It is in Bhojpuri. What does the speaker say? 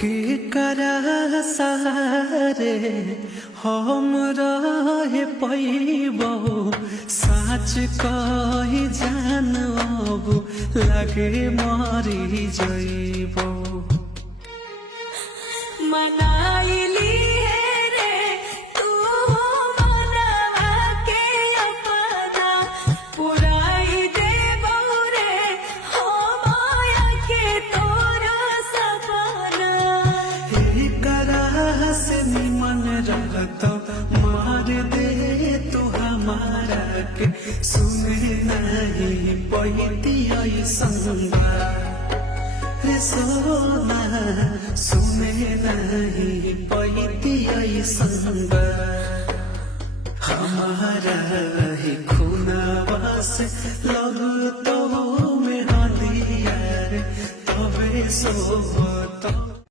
के करा सारे हम रहे पैबो साँच कही जान अब लगे मरी जइबो मनाइली है रे तू मनवा के अपना पुराई देबो रे हो माया के तोरा सपना हे करा से निमन रहत मार दे तू हमारा के सुने नहीं पैती ऐसन रे सोना सुने नहीं पैती ऐसन हमारा ही खूनवा से लग तो में हालिया रे तबे सो तो